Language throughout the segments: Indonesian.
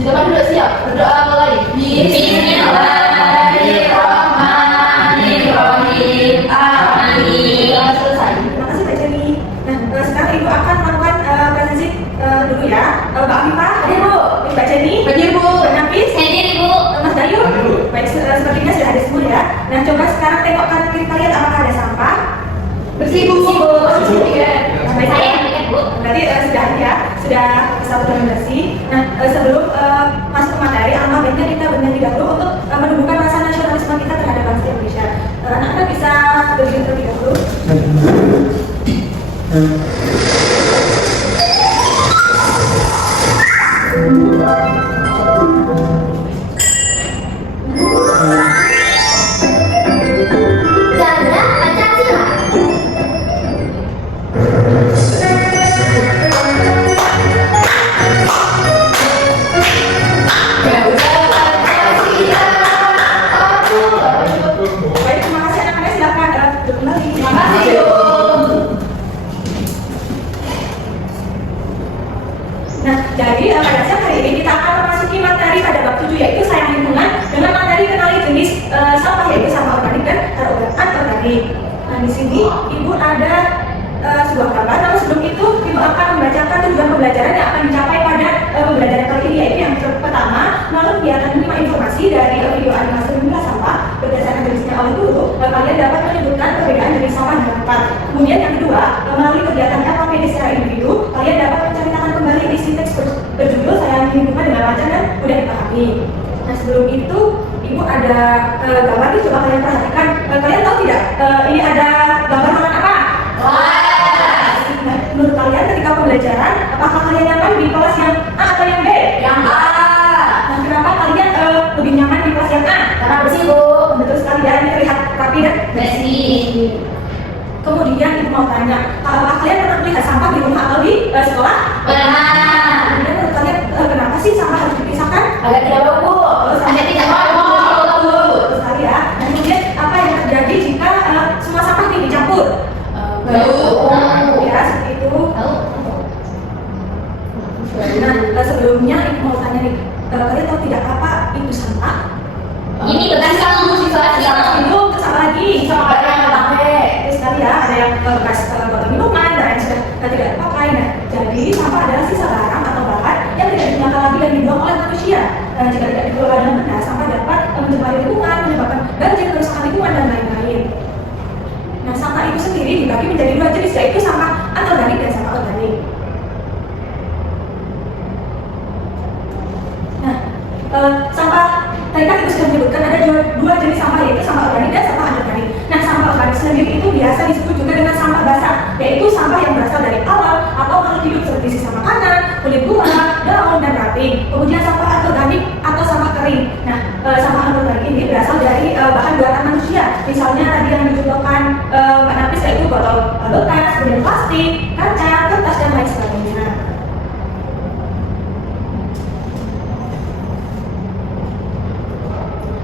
Silakan duduk siap. Berdoa mulai. Bismillahirrahmanirrahim. Amin. Selesai. Terima kasih Mbak Jenny. Nah, sekarang Ibu akan melakukan presentasi dulu ya. Mbak Afifah, hadir Bu. Mbak Jenny, Hadir, Bu. Mbak Nafis, Hadir Ibu. Mas Dayu. Baik, sepertinya sudah hadir semua ya. Nah, coba sekarang tengok kanan kiri kalian apakah ada sampah? Bersih, Bu. Bersih, ya. Baik, Saya yang lihat Bu. berarti sudah ya, sudah satu dan bersih. Nah, sebelum masuk ke materi, alangkah baiknya kita bernyanyi dahulu untuk menumbuhkan rasa nasionalisme kita terhadap bangsa Indonesia. Anak-anak bisa berdiri terlebih dahulu. Ganda Pancasila. Baik, terima kasih anak-anak, silakan duduk kembali. Terima kasih, Bu. Nah, jadi pada siang hari ini kita akan memasuki materi pada bab 7 yaitu sayang lingkungan dengan materi kenali jenis sampah yaitu sampah organik dan anorganik. Nah, di sini Ibu ada sebuah gambar. Namun sebelum itu Ibu akan membacakan tujuan pembelajaran yang akan dicapai pada pembelajaran kali ini yaitu yang pertama melalui kegiatan menerima informasi dari video animasi jumlah sampah berdasarkan jenisnya oleh guru. Kalian dapat menyebutkan perbedaan jenis sampah dengan tempat. Kemudian yang kedua melalui kegiatan LKPD secara individu kalian dapat menceritakan kembali isi teks berjudul sayang lingkungan dengan lancar dan mudah dipahami. Nah, sebelum itu Ibu ada gambar nih, coba kalian perhatikan. Kalian tahu tidak ini ada gambar makan apa? Nah, menurut kalian ketika pembelajaran apakah kalian nyaman di kelas yang A atau yang B? Yang A. Nah, kenapa kalian lebih nyaman di kelas yang A? Karena bersih, Bu. Betul sekali ya, ini terlihat rapi dan Bersih. kemudian Ibu mau tanya, apakah kalian pernah melihat sampah di rumah atau di sekolah? Benar. Kemudian menurut kalian kenapa sih sampah harus dipisahkan? Agar tidak bau, Bu. Agar tidak bau. Betul sekali ya. Nah, kemudian apa yang terjadi jika semua sampah ini dicampur? Bau. Ya, seperti itu. Nah, sebelumnya Ibu mau tanya nih, kalian tahu tidak apa itu sampah? Ini bekas kamu siswa Itu terus apa lagi? Sama kayak yang pakai. Terus sekali ya, ada yang bekas botol minuman dan yang sudah tidak dipakai. Nah, jadi sampah adalah sisa barang atau bahan yang tidak digunakan lagi dan dibuang oleh manusia. Jika tidak dikelola dengan benar, sampah dapat mencemari lingkungan, menyebabkan banjir, kerusakan lingkungan dan lain-lain. Nah, sampah itu sendiri dibagi menjadi dua jenis, yaitu sampah anorganik dan sampah organik. Nah, sampah tadi kan Ibu sudah menyebutkan ada dua jenis sampah yaitu sampah organik dan sampah anorganik. Nah, sampah organik sendiri itu biasa disebut juga dengan sampah basah, yaitu sampah yang berasal dari alam atau makhluk hidup seperti sisa makanan, kulit bunga, daun dan ranting. Kemudian sampah anorganik atau sampah kering. Nah, sampah anorganik ini berasal dari bahan buatan manusia. Misalnya tadi yang dicontohkan Mbak Nafis yaitu botol bekas, kemudian plastik, kaca, kertas dan lain sebagainya.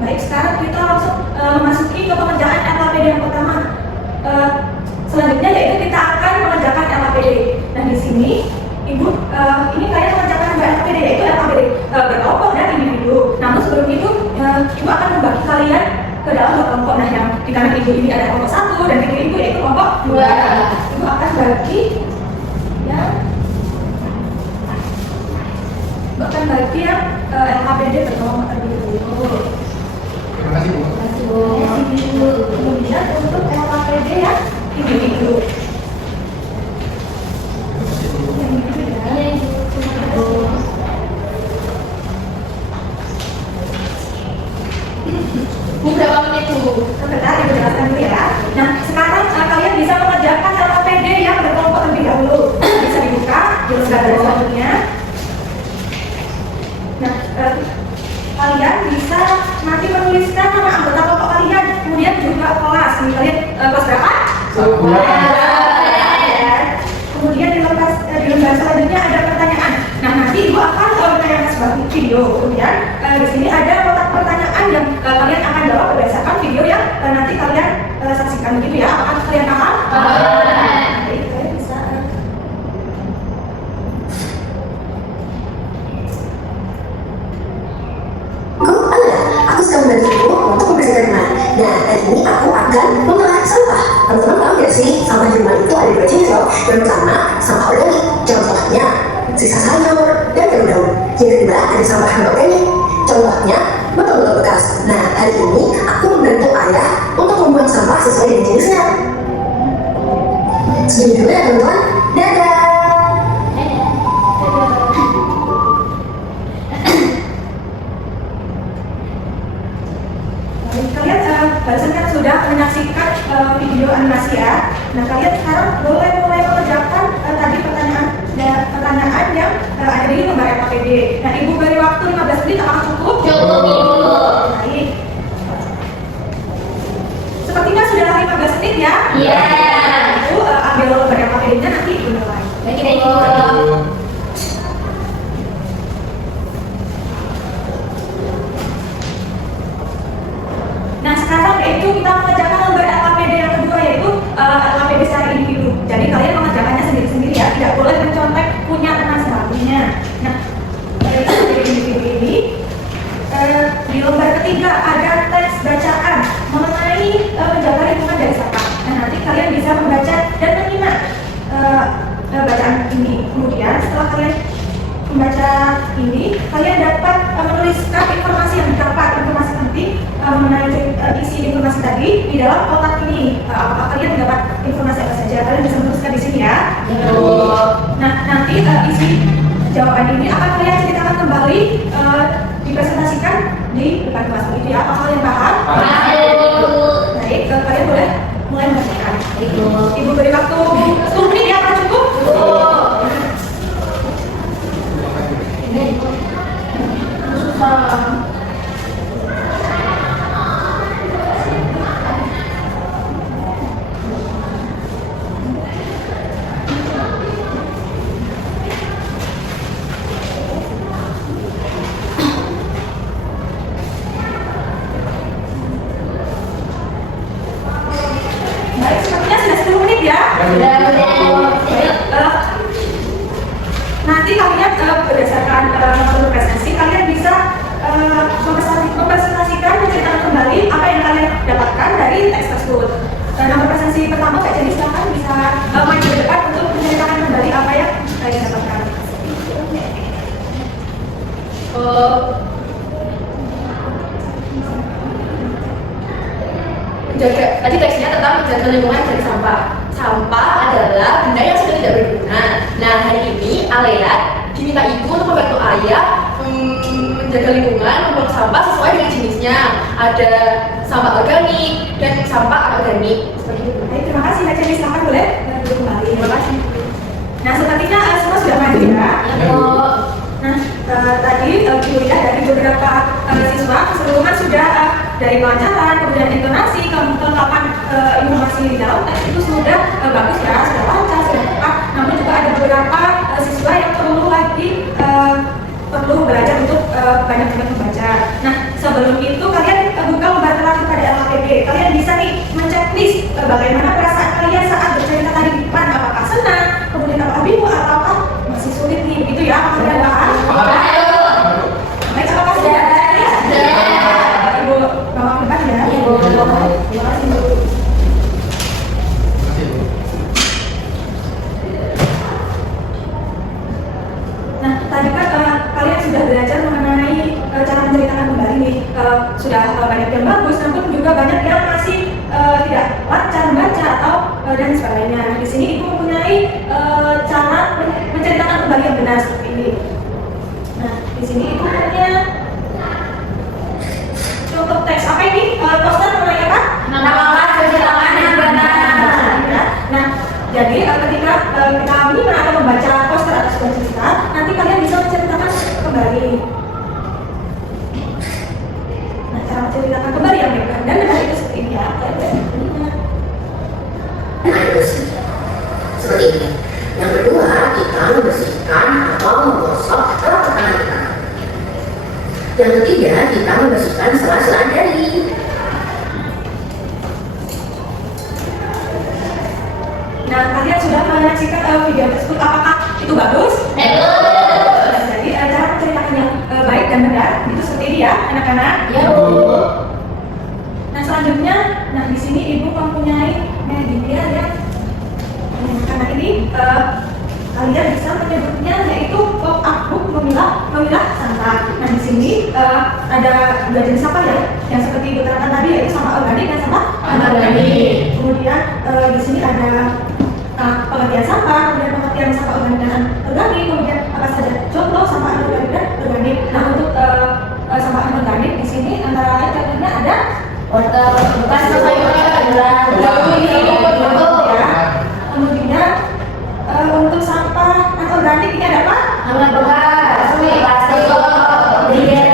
Baik, sekarang kita langsung memasuki ke pengerjaan LKPD yang pertama. Selanjutnya yaitu kita akan mengerjakan LKPD. Nah, di sini Ibu ini kalian mengerjakan LKPD yaitu LKPD berkelompok dan individu. Namun sebelum itu Ibu akan membagi kalian ke dalam dua kelompok. Nah, yang di kanan Ibu ini ada kelompok 1 dan di kiri Ibu yaitu kelompok 2. Ibu akan bagi ya. Ibu akan bagi yang LKPD berkelompok terlebih dahulu. Terima kasih, Bu. Kemudian untuk LKPD ya individu. Yang individu ya. Bu, berapa menit, Bu? Sebentar, Ibu jelaskan dulu ya. Nah, sekarang kalian bisa mengerjakan LKPD yang berkelompok terlebih dahulu. Bisa dibuka, jelaskan dari selanjutnya. Nah, kalian bisa nanti menuliskan nama anggota kelompok kalian, kemudian juga kelas. Ini kalian kelas berapa? Ya. Kemudian di lembar selanjutnya ada pertanyaan. Nah, nanti Ibu akan menanyakan sebuah video. Kemudian di sini ada kotak pertanyaan yang kalian akan jawab berdasarkan video yang nanti kalian saksikan begitu ya. Apakah kalian paham? Baik, kalian bisa. Nah, hari ini aku akan memilah sampah. Teman-teman tahu nggak sih, sampah di rumah itu ada dua jenis loh. Yang pertama, sampah organik, contohnya sisa sayur dan daun-daun. Yang kedua, ada sampah non-organik, contohnya botol-botol bekas. Nah, hari ini aku membantu ayah untuk membuang sampah sesuai dengan jenisnya. Segini dulu ya teman-teman. Dadah! Kalian barusan kan sudah menyaksikan video animasi ya. Nah kalian sekarang boleh mulai mengerjakan tadi pertanyaan yang ada di lembar LKPD. Nah ibu beri waktu 15 menit, apakah cukup? Cukup, Ibu. Baik. Sepertinya sudah 15 menit ya. Iya. Ibu ambil lembar LKPD-nya nanti ibu mulai. Baik, Ibu. Nah sekarang yaitu kita mengerjakan lembar LKPD yang kedua, yaitu LKPD secara individu. Jadi kalian mengerjakannya sendiri-sendiri ya, tidak boleh mencontek punya teman sebagainya. Nah dari LKPD individu ini di lembar ketiga ada teks bacaan mengenai menjaga lingkungan dari sampah. Nah nanti kalian bisa membaca dan menyimak bacaan ini. Kemudian setelah kalian membaca ini, kalian dapat menuliskan informasi yang didapat, informasi penting mengenai isi informasi tadi di dalam kotak ini. Apakah kalian dapat informasi apa saja? Kalian bisa menuliskan di sini ya. Nah, nanti isi jawaban ini akan kalian ceritakan kembali, dipresentasikan di depan kelas begitu ya. Apakah kalian paham? Baik, kalian boleh mulai membacakan. Ibu beri waktu 10 menit ya, apakah cukup? Baik, sepertinya sudah 10 menit ya. Nanti kalian berdasarkan metode presentasi, kalian bisa mempresentasikan, menceritakan kembali apa yang kalian dapatkan dari teks tersebut. Nomor presentasi pertama, Kak Jenny silahkan bisa maju ke depan untuk menceritakan kembali apa yang kalian dapatkan. Tadi teksnya tentang menjaga lingkungan dari sampah. Sampah adalah benda yang sudah tidak berguna. Nah, hari ini Alea diminta ibu untuk membantu ayah menjaga lingkungan, membuang sampah sesuai dengan jenisnya. Ada sampah organik dan sampah anorganik. Seperti itu. Baik, terima kasih Kak Jenny, silahkan boleh duduk kembali. Terima kasih. Nah, sepertinya semua sudah maju ya. Nah, tadi dilihat dari beberapa siswa keseluruhan sudah dari pelancaran, kemudian intonasi, kelengkapan informasi di dalam teks itu sudah bagus ya, sudah lancar, sudah tepat. Namun juga ada beberapa siswa yang perlu belajar untuk banyak-banyak membaca. Nah, sebelum itu kalian buka lembar terakhir pada LKPD. Kalian bisa nih menceklis bagaimana perasaan kalian saat bercerita tadi di depan. Apakah senang, kemudian apakah bingung, ataukah masih sulit nih? Itu ya, apakah kalian paham? Baik, apakah sudah ada ya? Ibu bawa ke depan ya. Terima kasih Bu. Nah, tadi kan kalian sudah belajar mengenai cara menceritakan kembali nih. Sudah banyak yang bagus, namun juga banyak yang masih tidak lancar membaca atau dan sebagainya. Nah, di sini Ibu mempunyai cara menceritakan kembali yang benar seperti ini. Nah, di sini Ibu punya contoh teks apa ini? Poster mengenai apa? Nama penceritakan yang benar. Nah, jadi ketika kita menyimak atau membaca poster atas sebuah cerita, nanti kalian bisa menceritakan kembali. Nah, cara menceritakan kembali yang baik dan benar itu seperti ini ya. Seperti ini. Yang kedua, kita membersihkan atau menggosok alat tangan kita. Yang ketiga, kita membersihkan sela-sela jari. Nah, kalian sudah menyaksikan video tersebut, apakah itu bagus? Nah, jadi cara menceritakan yang baik dan benar itu seperti ini ya, anak-anak. Ya, Bu. Nah, selanjutnya, nah di sini ibu mempunyai media ya. Karena ini kalian bisa menyebutnya yaitu pop up book memilah sampah. Nah di sini ada dua jenis sampah ya, yang seperti ibu terangkan tadi yaitu sampah organik dan sampah anorganik. Kemudian di sini ada pengertian sampah, kemudian pengertian sampah organik dan organik, kemudian apa saja contoh sampah anorganik dan organik. Nah untuk sampah anorganik di sini antara lain contohnya ada Wortel, bekas sayuran, daun, ya. Kemudian untuk sampah anorganik ini ada apa? alat bekas, plastik, polimer.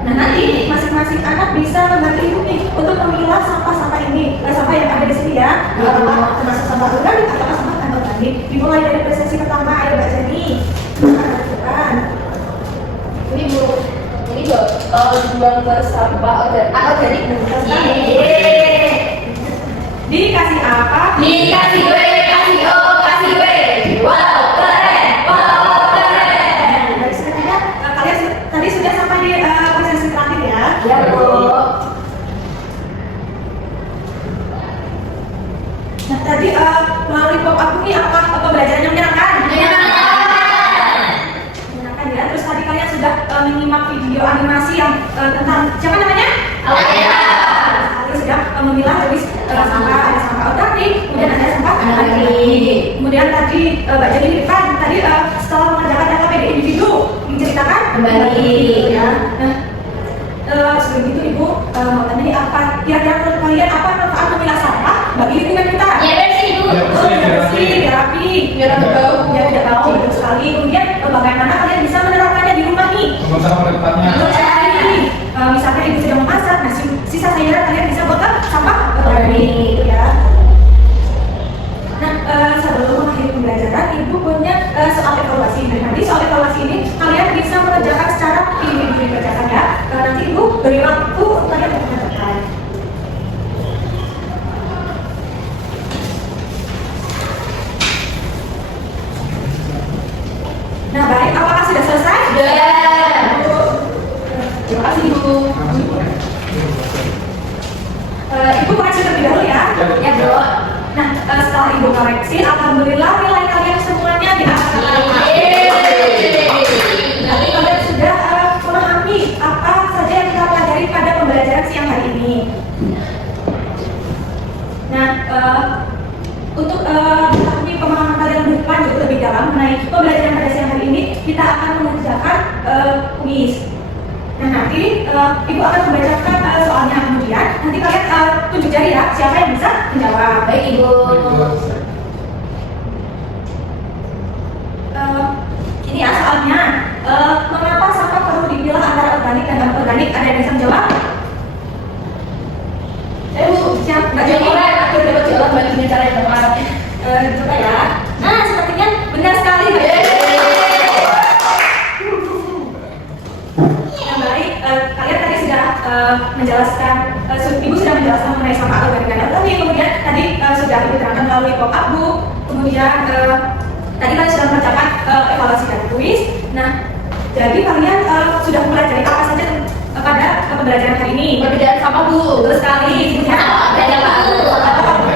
Nah nanti masing-masing anak bisa membantu ibu nih untuk memilah sampah-sampah ini, sampah yang ada di sini ya. Apakah termasuk sampah organik atau sampah anorganik? Dimulai dari sesi pertama, ayo Mbak Jenny. Ini Bu, ini buang ke sampah anorganik. Dikasih apa? Dikasih gue, kasih O, kasih gue. Wow, keren, wow, keren. Dari selanjutnya, kalian tadi sudah sampai di prosesi terakhir ya. Ya Bu. Nah tadi melalui pop up ini apa pembelajaran yang menyenangkan? Menyenangkan ya. Terus tadi kalian sudah menyimak video animasi yang tentang siapa namanya? Alaya. Kalian sudah memilah habis sampah, ada sampah organik, kemudian ada sampah Anorganik. Kemudian tadi Mbak Jenny di depan tadi setelah mengerjakan LKPD individu menceritakan Kembali. ya. Nah sebelum itu ibu mau tanya nih, apa kira-kira menurut kalian apa manfaat memilah sampah bagi lingkungan kita? Ya bersih Bu. Ya, bersih. Biar rapi, Biar tidak bau. biar tidak bau, betul sekali. Kemudian bagaimana kalian bisa menerapkannya di rumah nih? Buang sampah pada tempatnya. Betul sekali. Misalkan ibu sedang memasak, nah sisa sayuran kalian bisa buat sampah organik gitu ya. Nah sebelum mengakhiri pembelajaran, ibu punya soal evaluasi. Dan nanti soal evaluasi ini kalian bisa mengerjakan secara individu dikerjakan ya. Nanti ibu beri waktu untuk kalian mengerjakan. Nah baik, apakah sudah selesai? Terima kasih Bu. Ibu koreksi terlebih dahulu ya. Ya Bu. Nah setelah ibu koreksi, alhamdulillah nilai kalian semuanya di atas. Nanti kalian sudah memahami apa saja yang kita pelajari pada pembelajaran siang hari ini. Nah, untuk mengetahui pemahaman kalian lebih lanjut lebih dalam mengenai pembelajaran pada siang hari ini, kita akan mengerjakan kuis. Nah nanti ibu akan membacakan soalnya, kemudian nanti kalian tunjuk jari ya siapa yang bisa menjawab. Baik Ibu. Ini ya soalnya, mengapa sampah perlu dipilah antara organik dan anorganik? Ada yang bisa menjawab? Bu, Siap, Mbak jadi Jenny. aku dapat jalan baginya cara yang tepat. Coba ya. Nah, sepertinya benar sekali. Mbak Jenny. Yang baik, kalian tadi sudah menjelaskan, ibu sudah menjelaskan mengenai sampah organik dan anorganik. Kemudian tadi sudah diterangkan melalui pop up book. Kemudian tadi kalian sudah mengerjakan evaluasi dan kuis. Nah, jadi kalian sudah mempelajari apa saja pada pembelajaran hari ini. Perbedaan sama Bu. Betul sekali. Ada Pak.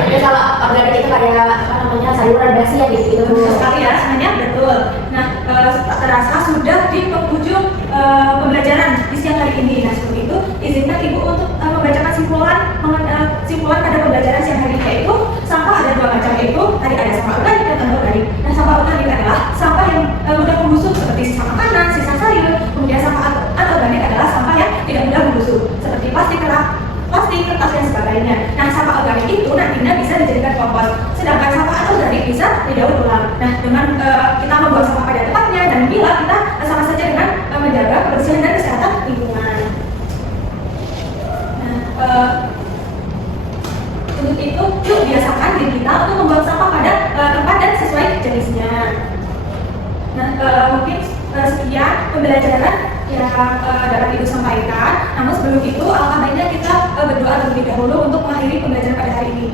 Ya kalau organik itu kayak apa namanya sayuran basi ya gitu. Betul sekali ya, sebenarnya betul. Nah, tak terasa sudah di penghujung pembelajaran di siang hari ini. Nah, seperti itu, izinkan ibu untuk membacakan simpulan pada pembelajaran siang hari ini, yaitu sampah ada dua macam, yaitu tadi ada sampah organik dan anorganik. Nah, sampah organik adalah sampah yang mudah membusuk seperti sisa makanan, sisa sayur. Kemudian sampah anorganik adalah sampah yang tidak mudah membusuk seperti plastik, kertas dan sebagainya. Nah, sampah organik itu nantinya bisa dijadikan kompos, sedangkan sampah anorganik bisa didaur ulang. Nah, dengan kita membuang sampah pada tempatnya dan bila kita sama saja dengan menjaga kebersihan dan kesehatan lingkungan. Nah, untuk itu yuk biasakan diri kita untuk membuang sampah pada tempat dan sesuai jenisnya. Nah, mungkin sekian pembelajaran yang dapat ibu sampaikan. Namun sebelum itu, alhamdulillah kita berdoa terlebih dahulu untuk mengakhiri pembelajaran pada hari ini.